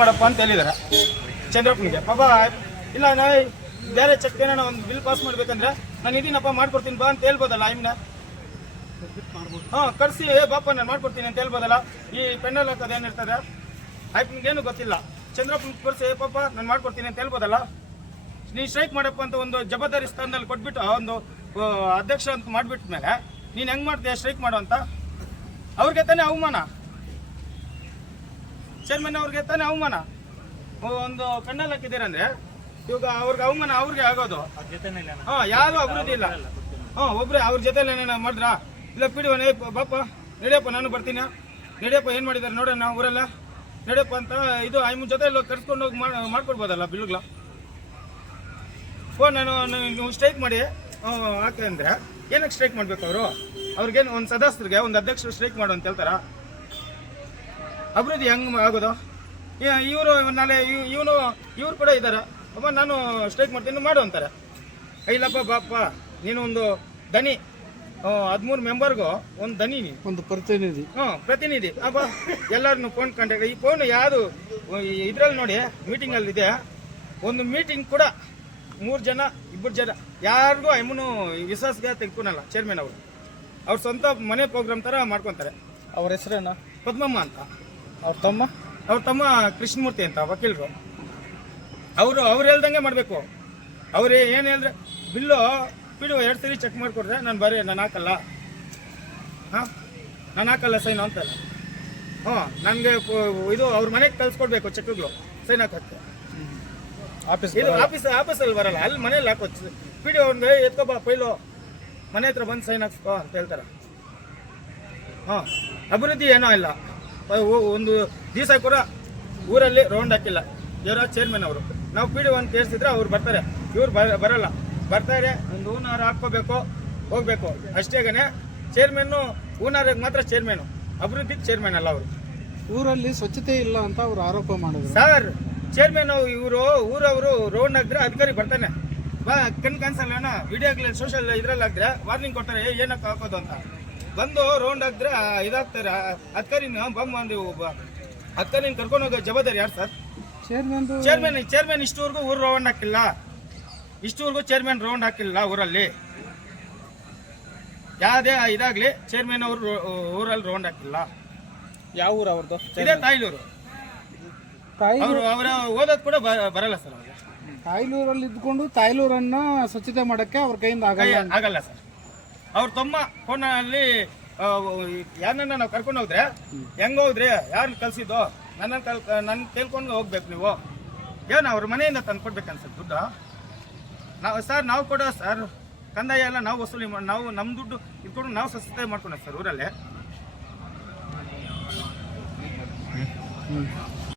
ಮಾಡಪ್ಪ ಅಂತ ಹೇಳಿದಾರೆ. ಚಂದ್ರಪ್ಪನಿಗೆ. ಪಾಪ, ಇಲ್ಲ, ನಾ ಬೇರೆ ಚೆಕ್ ಏನೋ ಒಂದು ಬಿಲ್ ಪಾಸ್ ಮಾಡ್ಬೇಕಂದ್ರೆ ನಾನು ಇದೀನಪ್ಪ ಮಾಡ್ಕೊಡ್ತೀನಿ ಬಾ ಅಂತ ಹೇಳ್ಬೋದಲ್ಲ ಇಮ್ನ ಹಾಂ, ಕರ್ಸಿ ಬಾಪ, ನಾನು ಮಾಡ್ಕೊಡ್ತೀನಿ ಅಂತ ಹೇಳ್ಬೋದಲ್ಲ? ಈ ಪೆಂಡಲ್ ಹಾಕೋದು ಏನಿರ್ತದೆ ಆಯ್ಪನಿಗೇನು ಗೊತ್ತಿಲ್ಲ. ಚಂದ್ರಪ್ಪನ ಕರ್ಸಿ, ಏ, ಪಾಪ, ನಾನು ಮಾಡ್ಕೊಡ್ತೀನಿ ಅಂತ ಹೇಳ್ಬೋದಲ್ಲ? ನೀ ಸ್ಟ್ರೈಕ್ ಮಾಡಪ್ಪ ಅಂತ ಒಂದು ಜವಾಬ್ದಾರಿ ಸ್ಥಾನದಲ್ಲಿ ಕೊಟ್ಬಿಟ್ಟು ಒಂದು ಅಧ್ಯಕ್ಷ ಅಂತ ಮಾಡ್ಬಿಟ್ಟ ಮೇಲೆ ನೀನು ಹೆಂಗ್ ಮಾಡ್ತೀಯ ಸ್ಟ್ರೈಕ್ ಮಾಡು ಅಂತ? ಅವ್ರಿಗೆ ತಾನೇ ಅವಮಾನ. ಚೇರ್ಮನ್ ಅವ್ರಿಗೆ ತಾನೇ ಅವಮಾನ? ಒಂದು ಕಣ್ಣಲ್ಲಿ ಹಾಕಿದ್ದೀರಂದ್ರೆ? ಇವಾಗ ಅವ್ರಿಗೆ ಅವಮಾನ ಅವ್ರಿಗೆ ಆಗೋದು. ಹಾ, ಯಾರು ಅಭಿವೃದ್ಧಿ ಇಲ್ಲ. ಹಾ, ಒಬ್ರೆ ಅವ್ರ ಜೊತೆ ಮಾಡ್ರಾ ಇಲ್ಲ ಪಿಡಿ ಏ ಬಾಪ ನಡಿಯಪ್ಪ, ನಾನು ಬರ್ತೀನಿ. ನಡಿಯಪ್ಪ, ಏನು ಮಾಡಿದಾರೆ ನೋಡೋಣ ಊರೆಲ್ಲ. ನಡಿಯಪ್ಪ ಅಂತ ಇದು ಐಮನ್ ಜೊತೆ ಕರ್ಸ್ಕೊಂಡು ಹೋಗಿ ಮಾಡ್ಕೊಡ್ಬೋದಲ್ಲ ಬಿಲ್ಗಳ ನಾನು, ನಾನು- ನೀವು ಸ್ಟ್ರೈಕ್ ಮಾಡಿ ಹಾಕಿ ಅಂದ್ರೆ, ಏನಕ್ಕೆ ಸ್ಟ್ರೈಕ್ ಮಾಡ್ಬೇಕು ಅವರು? ಅವ್ರಿಗೇನು ಒಂದು ಸದಸ್ಯರಿಗೆ, ಒಂದು ಅಧ್ಯಕ್ಷರು ಸ್ಟ್ರೈಕ್ ಮಾಡು ಅಂತ ಹೇಳ್ತಾರ? ಅಭಿವೃದ್ಧಿ ಹೆಂಗ್ ಆಗೋದು? ಇವರು ನಾಳೆ ಇವನು ಇವ್ರು ಕೂಡ ಇದ್ದಾರೆ ಅಮ್ಮ ನಾನು ಸ್ಟ್ರೈಕ್ ಮಾಡ್ತೀನಿ ಮಾಡು ಅಂತಾರೆ. ಇಲ್ಲಪ್ಪ ಬಾಪ್ಪ ನೀನು ಒಂದು ದನಿ. ಹದಿಮೂರು ಮೆಂಬರ್ಗೂ ಒಂದು ದನಿ ಒಂದು ಪ್ರತಿನಿಧಿ. ಹ್ಞೂ ಪ್ರತಿನಿಧಿ. ಅಪ್ಪ ಎಲ್ಲರನ್ನು ಫೋನ್ ಕಾಂಟ್ಯಾಕ್ಟ್ ಈ ಫೋನ್ ಯಾವುದು ಇದರಲ್ಲಿ ನೋಡಿ ಮೀಟಿಂಗಲ್ಲಿ ಇದೆ. ಒಂದು ಮೀಟಿಂಗ್ ಕೂಡ ಮೂರು ಜನ ಇಬ್ಬರು ಜನ. ಯಾರಿಗೂ ಐಮನು ವಿಶ್ವಾಸಗ ತೆಗೆದುಕೊಳಲ್ಲ ಚೇರ್ಮನ್ ಅವರು. ಅವ್ರ ಸ್ವಂತ ಮನೆ ಪ್ರೋಗ್ರಾಮ್ ಥರ ಮಾಡ್ಕೊತಾರೆ. ಅವ್ರ ಹೆಸರೇನ? ಪದ್ಮಮ್ಮ ಅಂತ. ಅವ್ರ ತಮ್ಮ? ಅವ್ರ ತಮ್ಮ ಕೃಷ್ಣಮೂರ್ತಿ ಅಂತ ವಕೀಲರು. ಅವರು ಅವ್ರು ಹೇಳ್ದಂಗೆ ಮಾಡಬೇಕು. ಅವ್ರು ಏನು ಹೇಳಿದ್ರೆ ಬಿಲ್ಲು ಬಿಡು ಎರಡು ಸರಿ ಚೆಕ್ ಮಾಡಿಕೊಡ್ರೆ ನಾನು ಬರೀ ನಾನು ಹಾಕಲ್ಲ. ಹಾಂ? ನಾನು ಹಾಕಲ್ಲ ಸೈನ್ ಅಂತ. ಹ್ಞೂ ನನಗೆ ಇದು ಅವ್ರ ಮನೆಗೆ ಕಳ್ಸ್ಕೊಡ್ಬೇಕು ಚೆಕ್ಗಳು ಸೈನ್ ಹಾಕೋಕ್ಕೆ. ಆಫೀಸ್ ಇದು ಆಫೀಸ್ ಆಫೀಸಲ್ಲಿ ಬರಲ್ಲ ಅಲ್ಲಿ ಮನೇಲಿ ಹಾಕೋದು ಬಿಡಿ ಅವ್ನಿಗೆ ಎತ್ಕೊಬಾ ಪೈಲು. ಮನೆ ಹತ್ರ ಬಂದು ಸೈನ್ ಹಾಕ್ಸ್ಕೋ ಅಂತ ಹೇಳ್ತಾರೆ. ಹಾಂ ಅಭಿವೃದ್ಧಿ ಏನೋ ಇಲ್ಲ. ಒಂದು ದಿವಸ ಕೂಡ ಊರಲ್ಲಿ ರೌಂಡ್ ಹಾಕಿಲ್ಲ. ಇವರ ಚೇರ್ಮನ್ ಅವರು. ನಾವು ಪಿ ಡಿ ಒಂದು ಕೇಳಿಸಿದ್ರೆ ಅವ್ರು ಬರ್ತಾರೆ. ಇವ್ರು ಬರಲ್ಲ. ಬರ್ತಾರೆ ಒಂದು ಹೂನಾರ ಹಾಕ್ಕೋಬೇಕು ಹೋಗ್ಬೇಕು. ಅಷ್ಟೇಗನೆ ಚೇರ್ಮನ್ನು ಹೂನಾರಿಗೆ ಮಾತ್ರ ಚೇರ್ಮನು ಅಭಿವೃದ್ಧಿ ಚೇರ್ಮನ್ ಅಲ್ಲ ಅವರು. ಊರಲ್ಲಿ ಸ್ವಚ್ಛತೆ ಇಲ್ಲ ಅಂತ ಅವ್ರು ಆರೋಪ ಮಾಡಿದ್ರು. ಸರ್ ಚೇರ್ಮನ್ ಇವರು ಊರವರು ರೌಂಡ್ ಹಾಕಿದ್ರೆ ಅಧಿಕಾರಿ ಬರ್ತಾನೆ. ಬಾ ಕಣ್ ಕನ್ಸಲ್ಲ ವಿಡಿಯೋ ಸೋಷಿಯಲ್ ಇದ್ರಲ್ಲಿ ಹಾಕಿದ್ರೆ ವಾರ್ನಿಂಗ್ ಕೊಡ್ತಾರೆ ಏ, ಏನಕ್ಕೆ ಹಾಕೋದು ಅಂತ. ಬಂದು ರೌಂಡ್ ಹಾಕಿದ್ರೆ ಇದಾಗ್ತಾರೆ. ಇದಾಗ್ತಾರೆ ಬಮ್ ಅಂದ್ರಿ ಒಬ್ಬ ಅಧಿಕಾರಿನ ಕರ್ಕೊಂಡು ಹೋಗೋ ಜವಾಬ್ದಾರಿ ಯಾರು ಸರ್? ಚೇರ್ಮನ್ ಚೇರ್ಮನ್ ಚೇರ್ಮನ್ ಇಷ್ಟವರೆಗೂ ಊರು ರೌಂಡ್ ಹಾಕಿಲ್ಲ. ಇಷ್ಟವರೆಗೂ ಚೇರ್ಮನ್ ರೌಂಡ್ ಹಾಕಿಲ್ಲ ಊರಲ್ಲಿ. ಯಾವುದೇ ಇದಾಗ್ಲಿ ಚೇರ್ಮನ್ ಅವರು ಊರಲ್ಲಿ ರೌಂಡ್ ಹಾಕಿಲ್ಲ. ಯಾವ ಊರು ಅವ್ರದ್ದು ಇದೇ ತಾಯ್ಲೂರು. ತಾಯಿ ಅವರು ಅವರ ಓದೋದು ಕೂಡ ಬ- ಬರಲ್ಲ ಸರ್ ಅವ್ರಿಗೆ. ತಾಯ್ಲೂರಲ್ಲಿ ಇದ್ಕೊಂಡು ತಾಯ್ಲೂರನ್ನ ಸ್ವಚ್ಛತೆ ಮಾಡಕ್ಕೆ ಅವ್ರ ಕೈಯಿಂದ ಆಗಲ್ಲ ಆಗಲ್ಲ ಸರ್. ಅವ್ರ ತಮ್ಮ ಫೋನಲ್ಲಿ ಯಾರನ್ನ ನಾವು ಕರ್ಕೊಂಡು ಹೋದ್ರೆ, ಹೆಂಗ ಹೋದ್ರಿ ಯಾರನ್ನ ಕಲ್ಸಿದ್ದು ನನ್ನ ಕಲ್ ನನ್ನ ಕೇಳ್ಕೊಂಡು ಹೋಗ್ಬೇಕು ನೀವು. ಏನು ಅವ್ರ ಮನೆಯಿಂದ ತಂದು ಅನ್ಸುತ್ತೆ ದುಡ್ಡು? ನಾವು, ಸರ್, ನಾವು ಕೊಡೋ, ಸರ್, ಕಂದಾಯ ಎಲ್ಲ ನಾವು ವಸೂಲಿ ಮಾಡಿ ನಾವು ನಮ್ಮ ದುಡ್ಡು ಇದ್ಕೊಂಡು ನಾವು ಸ್ವಚ್ಛತೆ ಮಾಡ್ಕೊಂಡ ಸರ್ ಊರಲ್ಲೇ.